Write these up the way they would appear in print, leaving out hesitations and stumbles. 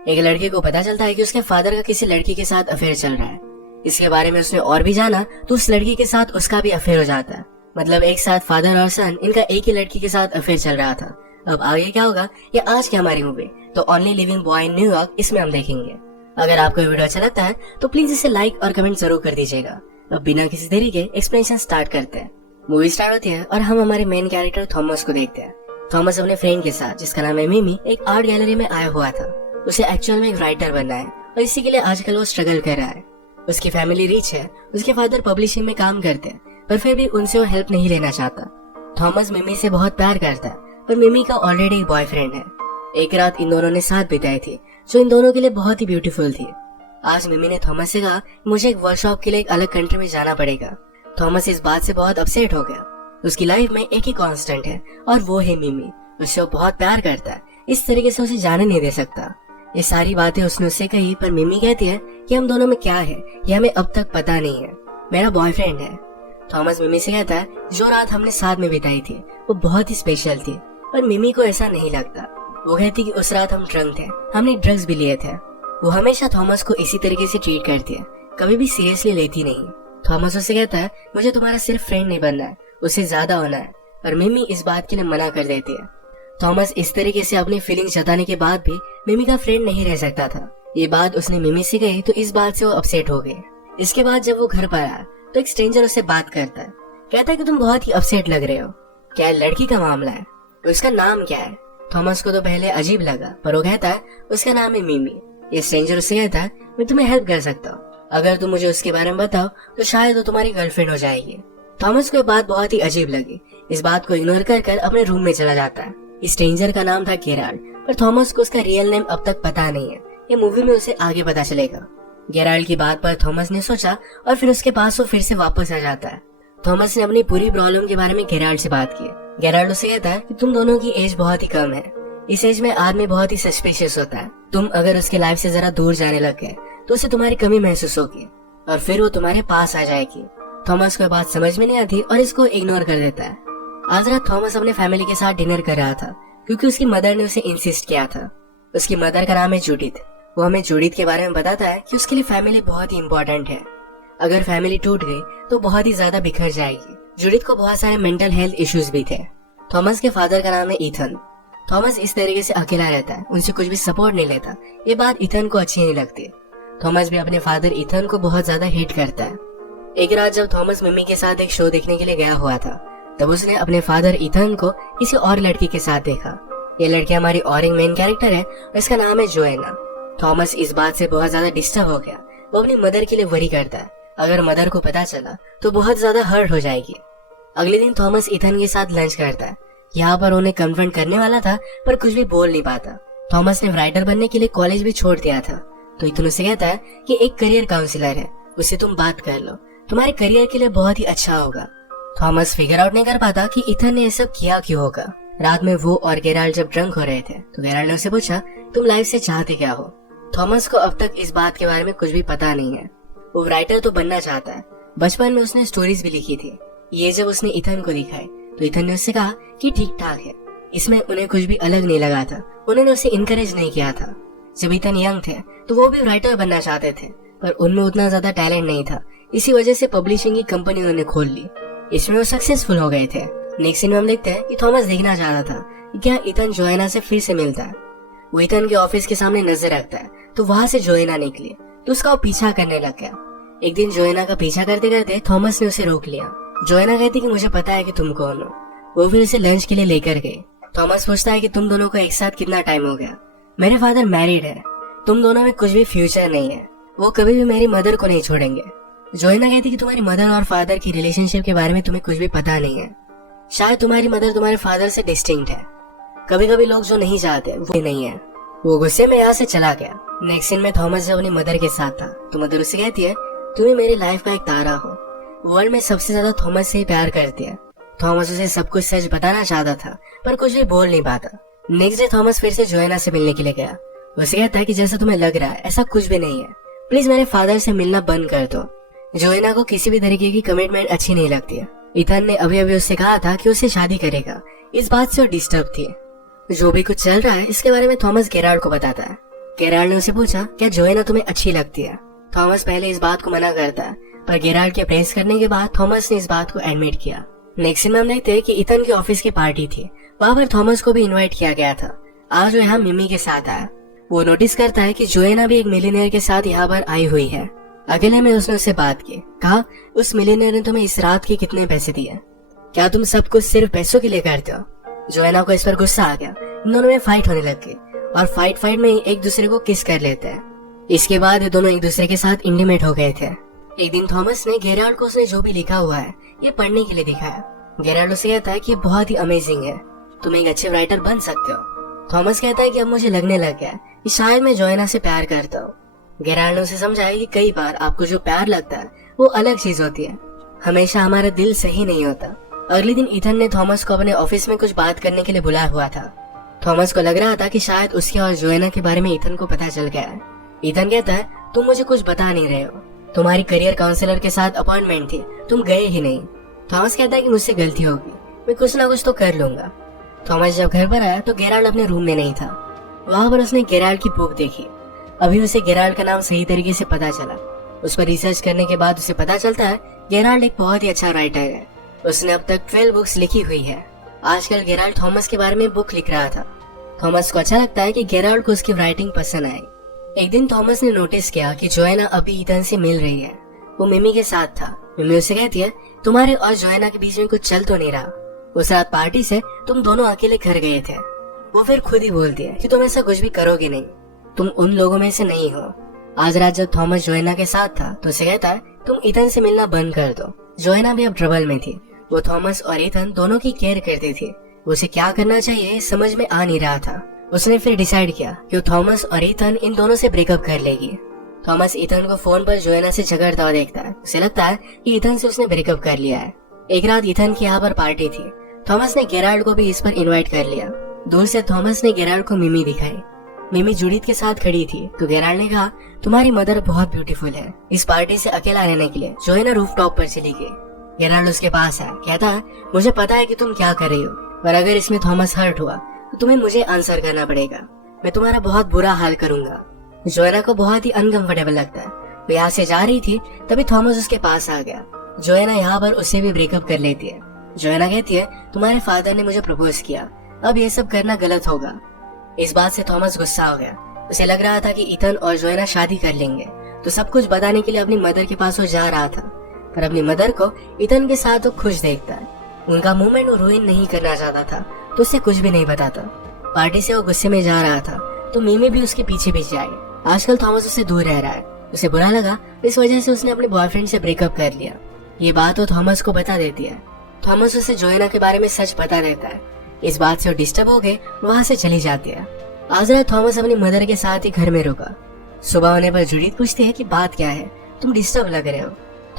एक लड़के को पता चलता है कि उसके फादर का किसी लड़की के साथ अफेयर चल रहा है। इसके बारे में उसने और भी जाना तो उस लड़की के साथ उसका भी अफेयर हो जाता है। मतलब एक साथ फादर और सन, इनका एक ही लड़की के साथ अफेयर चल रहा था। अब आगे क्या होगा ये आज की हमारी मूवी तो only living boy in New York, इसमें हम देखेंगे। अगर आपको वीडियो अच्छा लगता है तो प्लीज इसे लाइक और कमेंट जरूर कर दीजिएगा। अब बिना किसी देरी के एक्सप्लेनेशन स्टार्ट करते हैं। मूवी स्टार्ट होती है और हम हमारे मेन कैरेक्टर थॉमस को देखते हैं। थॉमस अपने फ्रेंड के साथ, जिसका नाम है मिमी, एक आर्ट गैलरी में आया हुआ था। उसे एक्चुअल में एक राइटर बनना है और इसी के लिए आजकल वो स्ट्रगल कर रहा है। उसकी फैमिली रिच है, उसके फादर पब्लिशिंग में काम करते हैं, पर फिर भी उनसे वो हेल्प नहीं लेना चाहता। थॉमस मिमी से बहुत प्यार करता है, पर मिमी का ऑलरेडी एक बॉयफ्रेंड है। एक रात इन दोनों ने साथ बिताई थी जो इन दोनों के लिए बहुत ही ब्यूटीफुल थी। आज मिमी ने थॉमस से कहा मुझे एक वर्कशॉप के लिए एक अलग कंट्री में जाना पड़ेगा। थॉमस इस बात से बहुत अपसेट हो गया। उसकी लाइफ में एक ही कांस्टेंट है और वो है मिमी। उससे वो बहुत प्यार करता है, इस तरीके से उसे जाने नहीं दे सकता। ये सारी बातें उसने उससे कही, पर मिमी कहती है कि हम दोनों में क्या है ये हमें अब तक पता नहीं है, मेरा बॉयफ्रेंड है। थॉमस मिमी से कहता है जो रात हमने साथ में बिताई थी वो बहुत ही स्पेशल थी, पर मिमी को ऐसा नहीं लगता। वो कहती कि उस रात हम ड्रंक थे, हमने ड्रग्स भी लिए थे। वो हमेशा थॉमस को इसी तरीके से ट्रीट करती है, कभी भी सीरियसली लेती नहीं। थॉमस उससे कहता है मुझे तुम्हारा सिर्फ फ्रेंड नहीं बनना है, उससे ज्यादा होना है, और मिमी इस बात के लिए मना कर देती है। थॉमस इस तरीके से अपनी फीलिंग्स जताने के बाद भी मिमी का फ्रेंड नहीं रह सकता था। ये बात उसने मिमी से कही तो इस बात से वो अपसेट हो गई। इसके बाद जब वो घर पर आया तो एक स्ट्रेंजर उससे बात करता है, कहता है कि तुम बहुत ही अपसेट लग रहे हो, क्या लड़की का मामला है? तो उसका नाम क्या है? थॉमस को तो पहले अजीब लगा, पर वो कहता है उसका नाम है मिमी। ये स्ट्रेंजर उससे कहता है मैं तुम्हें हेल्प कर सकता हूँ, अगर तुम मुझे उसके बारे में बताओ तो शायद वो तुम्हारी गर्लफ्रेंड हो जाएगी। थॉमस को ये बात बहुत ही अजीब लगी। इस बात को इग्नोर कर अपने रूम में चला जाता है। इस स्ट्रेंजर का नाम था गेराल्ड, पर थॉमस को उसका रियल नेम अब तक पता नहीं है। ये मूवी में उसे आगे पता चलेगा। गेराल्ड की बात पर थॉमस ने सोचा और फिर उसके पास वो फिर से वापस आ जाता है। थॉमस ने अपनी पूरी प्रॉब्लम के बारे में गेराल्ड से बात की। गेराल्ड उसे कहता है कि तुम दोनों की एज बहुत ही कम है, इस एज में आदमी बहुत ही सस्पिशियस होता है। तुम अगर उसके लाइफ से जरा दूर जाने लग गए तो उसे तुम्हारी कमी महसूस होगी और फिर वो तुम्हारे पास आ जाएगी। थॉमस को बात समझ में नहीं आती और इसको इग्नोर कर देता है। आज रात थॉमस अपने फैमिली के साथ डिनर कर रहा था क्योंकि उसकी मदर ने उसे इंसिस्ट किया था। उसकी मदर का नाम है जूडिथ। वो हमें जूडिथ के बारे में बताता है कि उसके लिए फैमिली बहुत ही इम्पोर्टेंट है। अगर फैमिली टूट गई तो बहुत ही ज्यादा बिखर जाएगी। जूडिथ को बहुत सारे मेंटल हेल्थ इश्यूज भी थे। थॉमस के फादर का नाम है ईथन। थॉमस इस तरीके से अकेला रहता है, उनसे कुछ भी सपोर्ट नहीं लेता। ये बात ईथन को अच्छी नहीं लगती। थॉमस भी अपने फादर ईथन को बहुत ज्यादा हेट करता है। एक रात जब थॉमस मिमी के साथ एक शो देखने के लिए गया हुआ था तब उसने अपने फादर ईथन को किसी और लड़की के साथ देखा। ये लड़की हमारी और एक मेन कैरेक्टर है और इसका नाम है जोएना। थॉमस इस बात से बहुत ज्यादा डिस्टर्ब हो गया। वो अपनी मदर के लिए वरी करता है, अगर मदर को पता चला तो बहुत ज्यादा हर्ट हो जाएगी। अगले दिन थॉमस ईथन के साथ लंच करता है। यहाँ पर उन्हें कन्फ्रंट करने वाला था पर कुछ भी बोल नहीं पाता। थॉमस ने राइटर बनने के लिए कॉलेज भी छोड़ दिया था तो ईथन उसे कहता है कि एक करियर काउंसलर है, उससे तुम बात कर लो, तुम्हारे करियर के लिए बहुत ही अच्छा होगा। थॉमस फिगर आउट नहीं कर पाता कि ईथन ने ये सब किया क्यों होगा। रात में वो और गेराल्ड जब ड्रंक हो रहे थे तो गेराल्ड ने उससे पूछा तुम लाइफ से चाहते क्या हो। थॉमस को अब तक इस बात के बारे में कुछ भी पता नहीं है। वो राइटर तो बनना चाहता है, बचपन में उसने स्टोरीज भी लिखी थी। ये जब उसने ईथन को दिखाई तो ईथन ने उससे कहा कि ठीक ठाक है। इसमें उन्हें कुछ भी अलग नहीं लगा था, उन्होंने उसे इनकरेज नहीं किया था। जब ईथन यंग थे तो वो भी राइटर बनना चाहते थे पर उनमें उतना ज्यादा टैलेंट नहीं था, इसी वजह से पब्लिशिंग की कंपनी उन्होंने खोल ली। इसमें वो सक्सेसफुल हो गए थे। नेक्स्ट सीन में हम देखते हैं कि थॉमस देखना चाहता था कि क्या ईथन जोएना से फिर से मिलता है। वो ईथन के ऑफिस के सामने नजर रखता है तो वहाँ से जोएना निकली तो उसका वो पीछा करने लग गया। एक दिन जोएना का पीछा करते करते थॉमस ने उसे रोक लिया। जोएना कहती कि मुझे पता है कि तुम कौन हो। वो फिर उसे लंच के लिए लेकर गए। थॉमस पूछता है कि तुम दोनों को एक साथ कितना टाइम हो गया। मेरे फादर मैरिड है, तुम दोनों में कुछ भी फ्यूचर नहीं है, वो कभी भी मेरी मदर को नहीं छोड़ेंगे। जोएना कहती कि तुम्हारी मदर और फादर की रिलेशनशिप के बारे में तुम्हें कुछ भी पता नहीं है। शायद तुम्हारी मदर तुम्हारे फादर से डिस्टिंक्ट है। कभी कभी लोग जो नहीं चाहते वो नहीं है। वो गुस्से में यहाँ से चला गया। नेक्स्ट सीन में थॉमस जब अपनी मदर के साथ था तो मदर उसे कहती है तुम्हें मेरी लाइफ का एक तारा हो। वर्ल्ड में सबसे ज्यादा थॉमस से ही प्यार करती है। थॉमस उसे सब कुछ सच बताना चाहता था पर कुछ भी बोल नहीं पाता। नेक्स्ट डे थॉमस फिर से जोएना से मिलने के लिए गया। उसे कहता है कि जैसा तुम्हें लग रहा है ऐसा कुछ भी नहीं है, प्लीज मेरे फादर से मिलना बंद कर दो। जोएना को किसी भी तरीके की कमिटमेंट अच्छी नहीं लगती है। ईथन ने अभी अभी उससे कहा था कि उसे शादी करेगा, इस बात से वो डिस्टर्ब थी। जो भी कुछ चल रहा है इसके बारे में थॉमस गेराल्ड को बताता है। गेराल्ड ने उसे पूछा, क्या जोएना तुम्हें अच्छी लगती है? थॉमस पहले इस बात को मना करता है, पर गेराल्ड के प्रेस करने के बाद थॉमस ने इस बात को एडमिट किया। नेक्स्ट सीन में हम देखते हैं कि इथन की ऑफिस की पार्टी थी। वहाँ पर थॉमस को भी इनवाइट किया गया था। आज वो यहाँ मिमी के साथ आया। वो नोटिस करता है कि जोएना भी एक मिलियनेयर के साथ यहाँ पर आई हुई है। अकेले में उसने उससे बात की। कहा, उस मिलियनेयर ने तुम्हें इस रात के कितने पैसे दिए? क्या तुम सब कुछ सिर्फ पैसों के लिए करते हो? जोएना को इस पर गुस्सा आ गया। इन दोनों में फाइट होने लग गई और फाइट में ही एक दूसरे को किस कर लेते हैं। इसके बाद ये दोनों एक दूसरे के साथ इंटीमेट हो गए थे। एक दिन थॉमस ने गेराल्ड को उसने जो भी लिखा हुआ है ये पढ़ने के लिए दिखाया। गेराल्ड उसे कहता है कि ये बहुत ही अमेजिंग है, तुम एक अच्छे राइटर बन सकते हो। थॉमस कहता है कि अब मुझे लगने लग गया कि शायद मैं जोएना से प्यार करता हूँ। गेराल्ड ने उसे समझाया कि कई बार आपको जो प्यार लगता है वो अलग चीज होती है, हमेशा हमारा दिल सही नहीं होता। अगले दिन इथन ने थॉमस को अपने ऑफिस में कुछ बात करने के लिए बुलाया हुआ था। थॉमस को लग रहा था कि शायद उसके और जोएना के बारे में इथन को पता चल गया है। इथन कहता है, तुम मुझे कुछ बता नहीं रहे हो, तुम्हारी करियर काउंसलर के साथ अपॉइंटमेंट थी, तुम गए ही नहीं। थॉमस कहता है कि मुझसे गलती होगी, मैं कुछ ना कुछ तो कर लूंगा। थॉमस जब घर पर आया तो गेराल्ड अपने रूम में नहीं था। वहाँ पर उसने गेराल्ड की बुक देखी। अभी उसे गेराल्ड का नाम सही तरीके से पता चला। उस पर रिसर्च करने के बाद उसे पता चलता है गेराल्ड एक बहुत ही अच्छा राइटर है। उसने अब तक 12 बुक्स लिखी हुई है। आजकल गेराल्ड थॉमस के बारे में बुक लिख रहा था। थॉमस को अच्छा लगता है कि गेराल्ड को उसकी राइटिंग पसंद आई। एक दिन थॉमस ने नोटिस किया कि जोएना अभी इथन से मिल रही है। वो मिमी के साथ था। मिमी उसे कहती है, तुम्हारे और जोएना के बीच में कुछ चल तो नहीं रहा? उस रात पार्टी से तुम दोनों अकेले घर गए थे। वो फिर खुद ही बोलती है कि तुम ऐसा कुछ भी करोगे नहीं, तुम उन लोगों में से नहीं हो। आज रात जब थॉमस जोएना के साथ था तो उसे कहता है, तुम इथन से मिलना बंद कर दो। जोएना भी अब ट्रबल में थी। वो थॉमस और इथन दोनों की केयर करती थी। उसे क्या करना चाहिए समझ में आ नहीं रहा था। उसने फिर डिसाइड किया कि वो थॉमस और इथन इन दोनों से ब्रेकअप कर लेगी। थॉमस इथन को फोन पर जोएना से झगड़ता हुआ देखता है। उसे लगता है कि इथन से उसने ब्रेकअप कर लिया है। एक रात इथन की यहाँ पर पार्टी थी। थॉमस ने गेराल्ड को भी इस पर इनवाइट कर लिया। दूर से थॉमस ने गेराल्ड को मिमी दिखाई। मिमी जूडिथ के साथ खड़ी थी तो गेराल्ड ने कहा, तुम्हारी मदर बहुत ब्यूटीफुल है। इस पार्टी से अकेला रहने के लिए जोएना रूफटॉप पर चली गई। गेराल्ड उसके पास है, कहता है, मुझे पता है कि तुम क्या कर रही हो, पर अगर इसमें थॉमस हर्ट हुआ तो तुम्हें मुझे आंसर करना पड़ेगा। मैं तुम्हारा बहुत बुरा हाल करूंगा। जोएना को बहुत ही अनकंफर्टेबल लगता है। वो यहाँ से जा रही थी तभी थॉमस उसके पास आ गया। जोएना यहाँ पर उससे भी ब्रेकअप कर लेती है। जोएना कहती है, तुम्हारे फादर ने मुझे प्रपोज किया, अब ये सब करना गलत होगा। इस बात से थॉमस गुस्सा हो गया। उसे लग रहा था कि इथन और जोएना शादी कर लेंगे, तो सब कुछ बताने के लिए अपनी मदर के पास वो जा रहा था। पर अपनी मदर को इथन के साथ वो खुश देखता है। उनका मूवमेंट वो रुइन नहीं करना चाहता था तो उससे कुछ भी नहीं बताता। पार्टी से वो गुस्से में जा रहा था तो मिमी भी उसके पीछे पीछे आई। आजकल थॉमस उससे दूर रह रहा है। उसे बुरा लगा, इस वजह से उसने अपने बॉयफ्रेंड से ब्रेकअप कर लिया। ये बात वो थॉमस को बता देती है। थॉमस उसे जोएना के बारे में सच बता देता है। इस बात से वो डिस्टर्ब हो गए, वहाँ से चली जाती है। आज रात थॉमस अपनी मदर के साथ ही घर में रुका। सुबह होने पर जूडिथ पूछती है कि बात क्या है, तुम डिस्टर्ब लग रहे हो।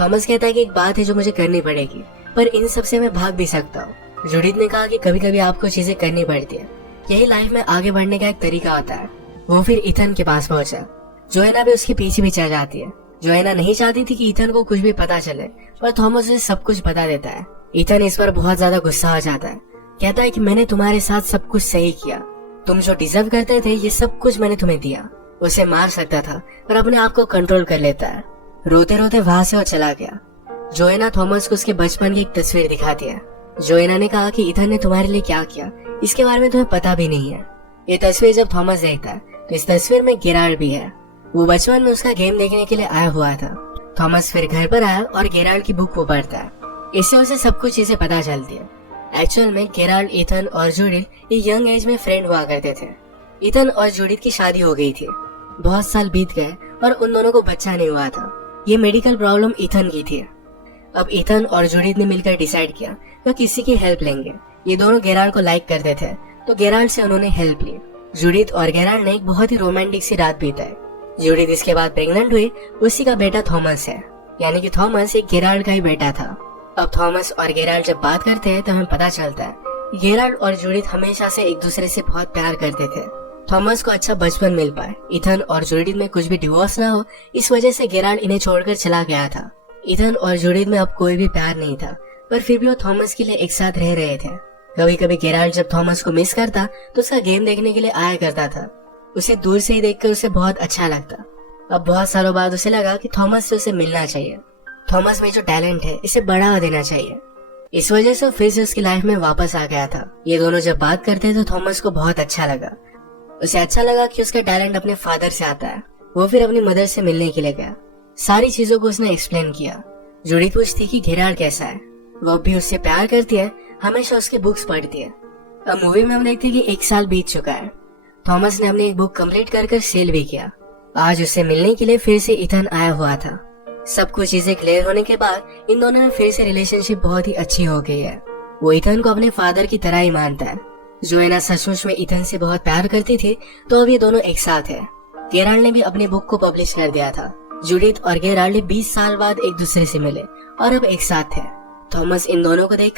थॉमस कहता है कि एक बात है जो मुझे करनी पड़ेगी, पर इन सब से मैं भाग भी सकता हूँ। जूडिथ ने कहा कि कभी कभी आपको चीजें करनी पड़ती है, यही लाइफ में आगे बढ़ने का एक तरीका होता है। वो फिर इथन के पास पहुंचा। जोएना भी उसके पीछे भी चल जाती है। जोएना नहीं चाहती थी कि इथन को कुछ भी पता चले, पर थॉमस उसे सब कुछ बता देता है। इथन इस पर बहुत ज्यादा गुस्सा आ जाता है। कहता है कि मैंने तुम्हारे साथ सब कुछ सही किया, तुम जो डिजर्व करते थे ये सब कुछ मैंने तुम्हें दिया। उसे मार सकता था पर अपने आप को कंट्रोल कर लेता है। रोते रोते वहां से वो चला गया। जोएना थॉमस को उसके बचपन की एक तस्वीर दिखाती है। जोएना ने कहा कि इथन ने तुम्हारे लिए क्या किया इसके बारे में तुम्हें पता भी नहीं है। ये तस्वीर जब थॉमस देखता है तो इस तस्वीर में गेराल्ड भी है। वो बचपन में उसका गेम देखने के लिए आया हुआ था। थॉमस फिर घर पर आया और गेराल्ड की बुक को पढ़ता है। इससे उसे सब कुछ चीजें पता चलती है। एक्चुअल में गेराल्ड, इथन और जूडिथ ये यंग एज में फ्रेंड हुआ करते थे। इथन और जूडिथ की शादी हो गई थी। बहुत साल बीत गए और उन दोनों को बच्चा नहीं हुआ था। ये मेडिकल प्रॉब्लम इथन की थी। अब इथन और जूडिथ ने मिलकर डिसाइड किया कि किसी की हेल्प लेंगे। ये दोनों गेराल्ड को लाइक करते थे तो गेराल्ड से उन्होंने हेल्प ली। जूडिथ और गेराल्ड ने एक बहुत ही रोमांटिक सी रात बिताई। जूडिथ इसके बाद प्रेग्नेंट हुई। उसी का बेटा थॉमस है, यानी कि थॉमस एक गेराल्ड का ही बेटा था। अब थॉमस और गेराल्ड जब बात करते हैं तो हमें पता चलता है गेराल्ड और जूडिथ हमेशा से एक दूसरे से बहुत प्यार करते थे। थॉमस को अच्छा बचपन मिल पाए, इथन और जूडिथ में कुछ भी डिवोर्स ना हो, इस वजह से गेराल्ड इन्हें छोड़कर चला गया था। इथन और जूडिथ में अब कोई भी प्यार नहीं था, पर फिर भी वो थॉमस के लिए एक साथ रह रहे थे। कभी कभी गेराल्ड जब थॉमस को मिस करता तो उसका गेम देखने के लिए आया करता था। उसे दूर से ही देखकर उसे बहुत अच्छा लगता। अब बहुत सालों बाद उसे लगा कि थॉमस से उसे मिलना चाहिए। थॉमस में जो टैलेंट है इसे बढ़ावा देना चाहिए। इस वजह से फिर से उसकी लाइफ में वापस आ गया था। ये दोनों जब बात करते तो थॉमस को बहुत अच्छा लगा। उसे अच्छा लगा कि उसका टैलेंट अपने फादर से आता है। वो फिर अपनी मदर से मिलने के लिए गया। सारी चीजों को उसने एक्सप्लेन किया। जूडी पूछती कि गेराल्ड कैसा है। वो भी उससे प्यार करती है, हमेशा उसके बुक्स पढ़ती है। अब मूवी में हम देखते हैं कि 1 साल बीत चुका है। थॉमस ने अपनी एक बुक कंप्लीट कर सेल भी किया। आज उससे मिलने के लिए फिर से इथन आया हुआ था। सब कुछ चीजें क्लियर होने के बाद इन दोनों में फिर से रिलेशनशिप बहुत ही अच्छी हो गई है। वो इथन को अपने फादर की तरह ही मानता है। जोएना सचमुच में इथन से बहुत प्यार करती थी, तो अब ये दोनों एक साथ है। गेराल्ड ने भी अपनी बुक को पब्लिश कर दिया था। जूडिथ और गेराल्ड 20 साल बाद एक दूसरे से मिले और अब एक साथ थे। थॉमस इन दोनों को देख